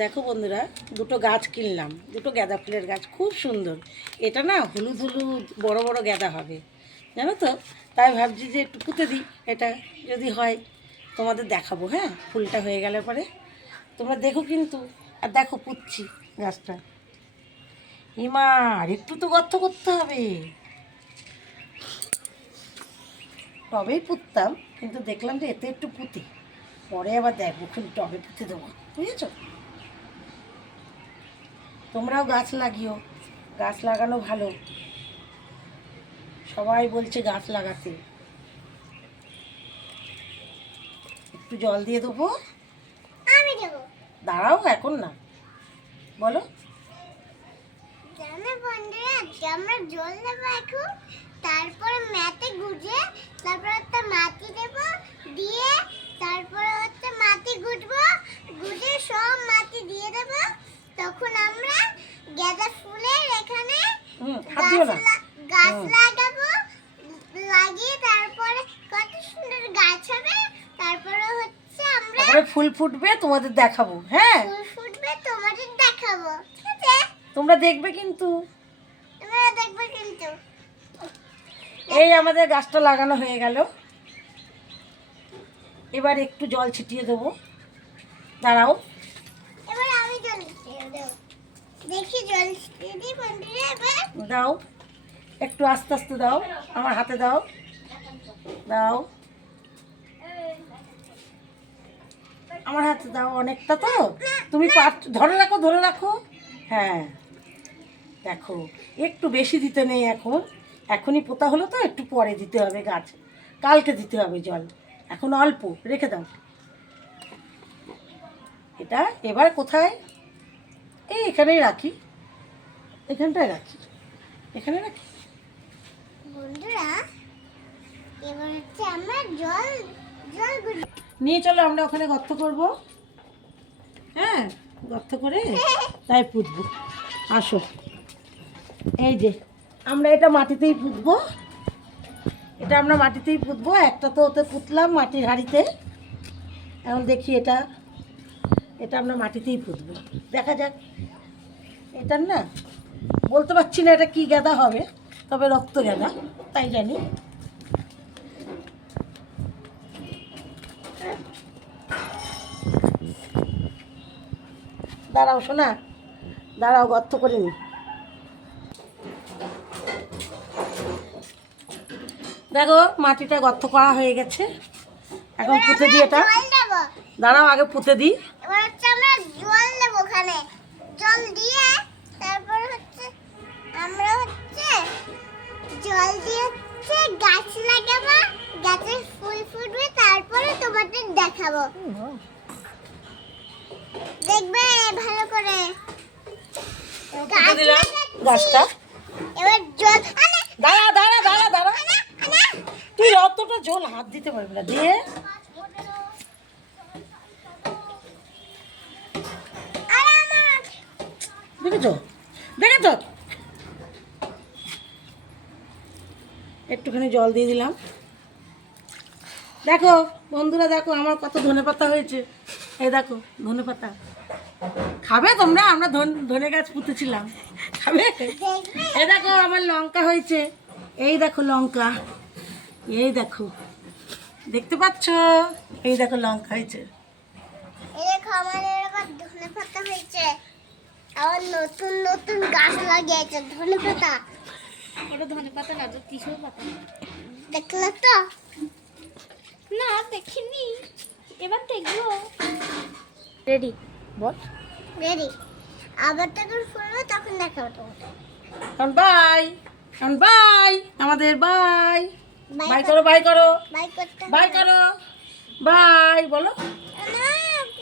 দেখো বন্ধুরা, দুটো গাছ কিনলাম, দুটো গাঁদা ফুলের গাছ, খুব সুন্দর। এটা না হলুদ হলুদ বড় বড় গাঁদা হবে, জানো তো। তাই ভাবছি যে একটু পুঁতে দিই, এটা যদি হয় তোমাদের দেখাবো। হ্যাঁ, ফুলটা হয়ে গেলে পরে তোমরা দেখো কিন্তু। আর দেখো পুঁতছি গাছটা। হিমা, আর একটু তো গর্ত করতে হবে। টবেই পুঁততাম, কিন্তু দেখলাম যে এতে একটু পুঁতি, পরে আবার দেখবো খুব টবে পুঁতে দেবো, বুঝেছো। তোমরাও গাছ লাগিও, গাছ লাগানো ভালো। সবাই বলছে গাছ লাগাতে। একটু জল দিয়ে দেবো। আমি দেবো। দাঁড়াও, এখন না, বলো। জানো বন্ধুরা, আমরা জল দেবো এখন, তারপরে মাটি গুঁজে, তারপরে একটা মাটি দেবো, দিয়ে তারপরে মাটি গুঁজবো, গুঁজে সব মাটি দিয়ে দেবো। তখন আমরা গাঁদা ফুলের এখানে গাছ লাগাবো, লাগিয়ে তারপরে কত সুন্দর গাছ হবে। তারপরে আমরা ফুল ফুটবে, তোমাদের দেখাবো। হ্যাঁ, ফুল ফুটবে, তোমাদের দেখাবো, ঠিক আছে? তোমরা দেখবে কিন্তু। তোমরা দেখবে কিন্তু। এই আমাদের গাছটা লাগানো হয়ে গেল। এবার একটু জল ছিটিয়ে দেবো, দাঁড়াও। এবার আমি জল ছিটিয়ে দেব, দেখি জল ছিটিয়ে দিই বন্ধুরা। এবার দাও, একটু আস্তে আস্তে দাও, আমার হাতে দাও, দাও আমার হাতে দাও। অনেকটা তো, তুমি ধরে রাখো, ধরে রাখো। হ্যাঁ, দেখো একটু বেশি দিতে নেই এখন, এখনই পোতা হলো তো, একটু পরে দিতে হবে গাছ, কালকে দিতে হবে জল, এখন অল্প রেখে দাও। এটা এবার কোথায়? এই এখানেই রাখি, এখানটায় রাখি, এখানে রাখি। বন্ধুরা, এবার আমরা জল জল নিয়ে চলো, আমরা ওখানে গর্ত করব। হ্যাঁ, গর্ত করে তাই পুঁতবো। আসো, এই যে আমরা এটা মাটিতেই পুঁতবো, এটা আমরা মাটিতেই পুঁতবো। একটা তো ওতে পুঁতলাম মাটির হাঁড়িতে, এখন দেখি এটা এটা আমরা মাটিতেই পুঁতবো, দেখা যাক। এটার না বলতে পারছি না এটা কি গাঁদা হবে, তবে রক্ত গাঁদা তাই জানি। দাঁড়াও শোনা, দাঁড়াও, গর্ত করে নি। দেখো মাটিটা গর্ত করা হয়ে গেছে, এখন পুঁতে দিই এটা। দাঁড়াও, আগে পুঁতে দিই। এবার আমরা জল দেব, ওখানে জল দিয়ে তারপর আমরা জল দিয়ে গাছ লাগাবো, গাছে ফুল ফুটবে, তারপরে তোমাদের দেখাবো, দেখবে ভালো করে। গাছটা এবার জল দাঁড়া দাঁড়া দাঁড়া দাঁড়া, তুই অতটা জল হাত দিতে পারবি না, দিয়ে দেখেছো, দেখেছো, একটুখানি জল দিয়ে দিলাম। দেখো বন্ধুরা, দেখো আমার কত ধনেপাতা হয়েছে। এই দেখো ধনেপাতা, খাবে তোমরা? আমরা ধনে গাছ পুঁতেছিলাম, খাবে? এই দেখো আমার লঙ্কা হয়েছে, এই দেখো লঙ্কা, এই দেখো, দেখতে পাচ্ছ? এই দেখো লঙ্কা হয়েছে। এই দেখো আমাদের আবার ধনেপাতা হয়েছে, আবার নতুন নতুন গাছ লাগিয়েছে ধনেপাতা। ওটা ধনেপাতা না, ওটা টিসুর পাতা। দেখলে তো? না দেখিনি, এবার দেখবো। রেডি বল, রেডি। আবার তখন ফুলবে, তখন দেখাবো তোমাকে। এখন বাই, এখন বাই, আমাদের বাই, বাই করো, বাই করো, বাই করতে বাই করো, বাই বলো।